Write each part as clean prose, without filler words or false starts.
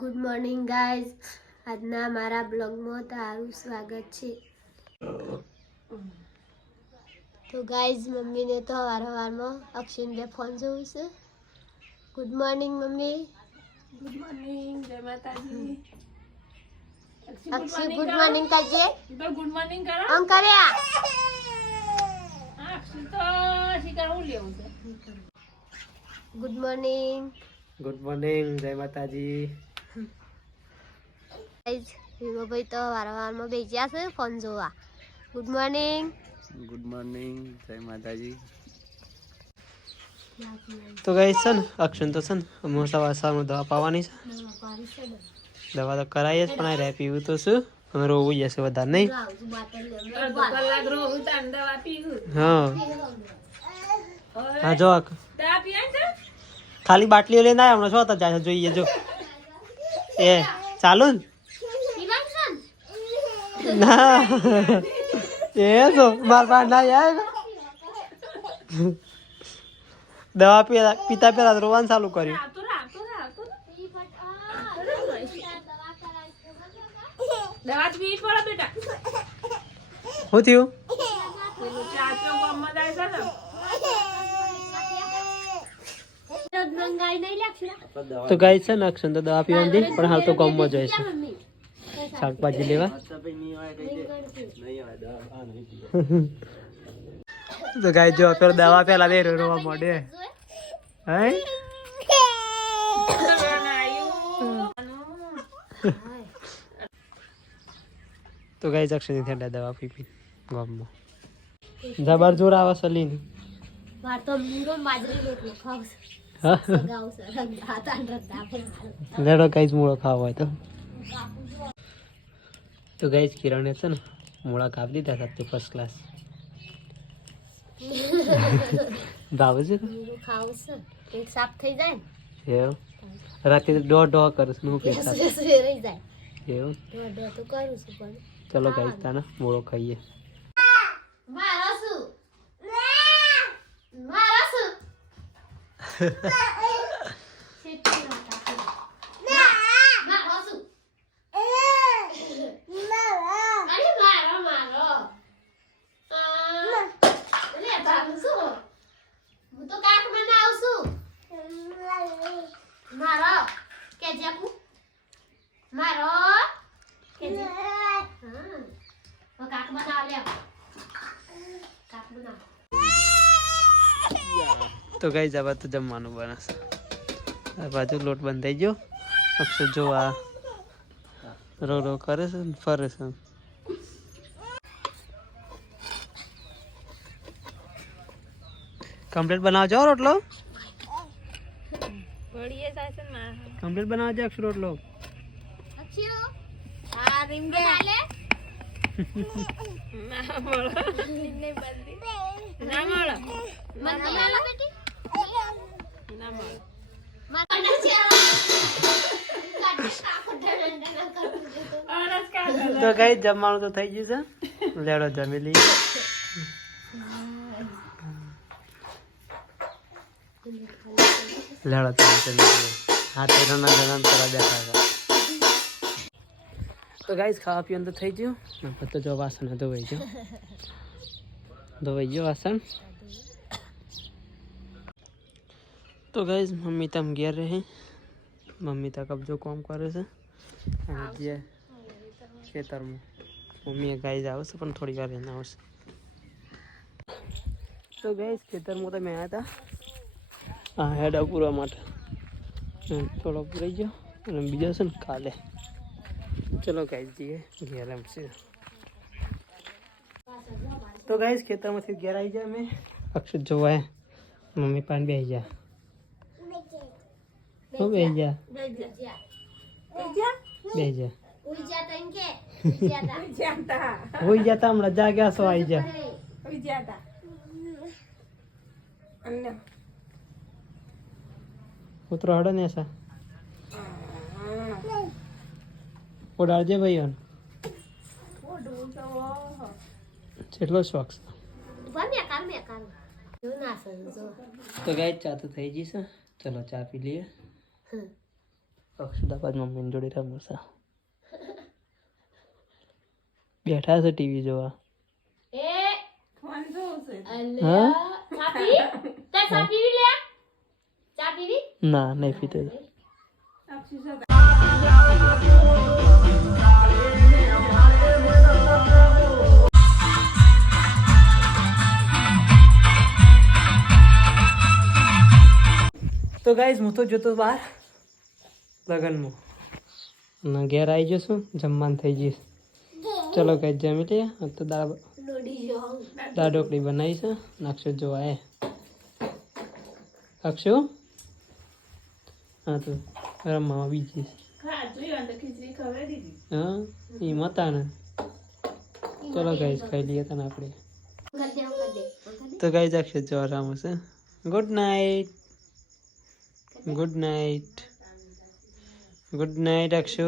Good morning guys. આજના મારા બ્લોગમાં તારું સ્વાગત છે. તો ગાઈઝ મમ્મીને તો વારંવારમાં અક્ષિનને ફોન જોવું છે. Good morning mummy. Good morning, જય માતાજી. અક્ષી ગુડ મોર્નિંગ કરજે. તો ગુડ મોર્નિંગ કરો. આમ કર્યા. અક્ષી તો શીખર હું લેવું છે. Good morning. ગુડ મોર્નિંગ, જય માતાજી. ગાઈઝ વિવો ભાઈ તો વારંવારમાં બેસ્યા છે ફોન જોવા. Good morning. ગુડ મોર્નિંગ, જય માતાજી. તો ગઈ છે ને અક્ષન તો છે ને સવાર સવારમાં દવા પાવાની છે. દવા તો કરાવી જ પણ આ રે પીવું તો શું અને રોવું જશે વધારે નહીં. અડધો કલાક રોવું તાન દવા પીવું. હા હા જો દવા પીએ છે? ખાલી બાટલીઓ લઈને આવ્યા હમણાં શું હતા જાય જોઈએ જો એ ચાલુ ને ના એ તો માર પાસે ના જાય દવા પીતા પેલા રોવાનું ચાલુ કર્યું. દવા પી પડે બેટા. શું થયું? પેલું ચાચો ગામમાં જાય છે ને. તો ગાય છે ને અક્ષન તો દવા પીવાની દે પણ હાલ તો ગામમાં જાય છે શાકભાજી લેવા. તો ગાય જો પેલો દવા પેલા દે રોવા મોડે હે તો ગાય અક્ષન થી દવા પી પી ગામમાં જબર જોર આવે સલીન. માર તો મૂરો માજરી રોટલો ખાવ છે. ગાવ છે રંગા લેડો ગાઈસ મૂળો ખાવો હોય તો ગાઈસ કિરણે છે ને મૂળા કાપી દીધા હતા ફર્સ્ટ ક્લાસ. ભાવે છે મૂરો ખાવ છે પેટ સાફ થઈ જાય એવું રાતે ડો કરું છું પેટ સાફ રહી જાય એવું ડો તો કરું છું પણ ચલો ગાઈસ તાને મૂળો ખાઈએ. મારો શું મારો શું તો ગાઈસ આ તો જમવાનું બનાવશે. આ બાજુ લોટ બંધાઈ ગયો. અક્ષર જો આ રો કરે છે ને ફરે છે. કમ્પ્લીટ બનાવજો રોટલો. કમ્પ્લીટ બનાવજો અક્ષર રોટલો. તો કઈ જમવાનું તો થઈ ગયું છે. લેડો જમી લઈએ. લેડો હા તેના જણા થોડા બેઠા હતા. તો ગાઈસ ખાવા પીવાનું તો થઈ ગયું. તો જો વાસણ ધોવાઈ ગયો વાસણ. તો ગાઈસ મમ્મી તમ ઘેર રહે. મમ્મી તો કબજો કામ કરે છે અને જે ખેતરમાં મમ્મીએ ગાઈસ આવશે પણ થોડી વાર રહીને આવશે. તો ગાઈસ ખેતરમાં તો મેં આવ્યા હતા હા હેડા પૂરવા માટે. થોડો પૂરાઈ ગયો અને બીજો છે ને કાલે. ચલો ગાઈસ જઈએ ઘેર રમશે. તો ગાઈસ ખેતરમાંથી ઘેર આવી જાય અમે અક્ષર જોવા મમ્મી પાન બેસી જાય. હું બેસી જા હોઈ જતા હમણાં જાગ્યા છો આવી જા ઉતરો હડો ને એસા ઓડાડજે ભાઈ કેટલો શોખ છે. તો ગાય ચા તો થઈ જશે. ચલો ચા પી લઈએ. અક્ષુદાબાદ મમ્મીની જોડે રમે છે. બેઠા છે ટીવી જોવા. ફોન જોઉં છે. હા ચા પીવી લે ચા પીવી ના નહીં પીતો. અક્ષી સાથે તો ગાઈઝ હું તો જોતો બહાર લગનમાં અને ઘેર આવી જશું જમવાનું થઈ જઈશ. ચલો ગાઈઝ જમી લઈએ. તો દાળ ઢોકળી બનાવી છે. અક્ષુ જોવા એ અક્ષુ હા તો રમવા બીજી ખાધું હોય તો ખીચડી ખવડાવી દીધી. હા એ મતા ને. ચલો ગાઈઝ ખાઈ લઈએ તને આપણે. તો ગાઈઝ અક્ષુ જોવા રામ છે. Good night. Good night. Good night Akshu.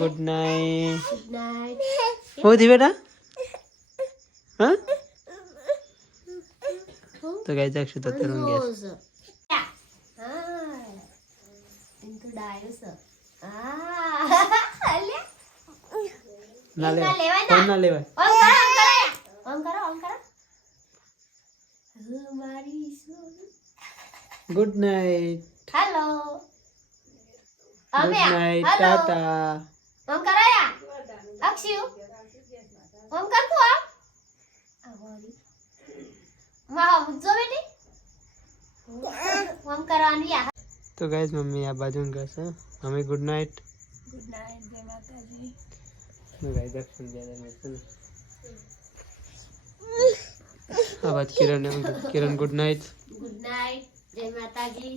Good night. Good night હું થી બેટા હા તો ગાઈઝ અક્ષુ તો તરુણ ગયા ઇન્ટુ ડાયસ ના લેવાય ફોન ના લેવાય. ઓમ કરો મારી good night. Hello good night. Tata. ઓમ કરો યા અક્ષુ ઓમ કર કો આવરી માં મુજો બેટી ઓમ કરવાની યા. તો ગાઈઝ મમ્મી આ બાજુ ગશે. Mummy good night. Good night જય માતાજી. ગાઈઝ અક્ષુ ગયા મેં આ વાત Kiran good night. Good night જય માતાજી.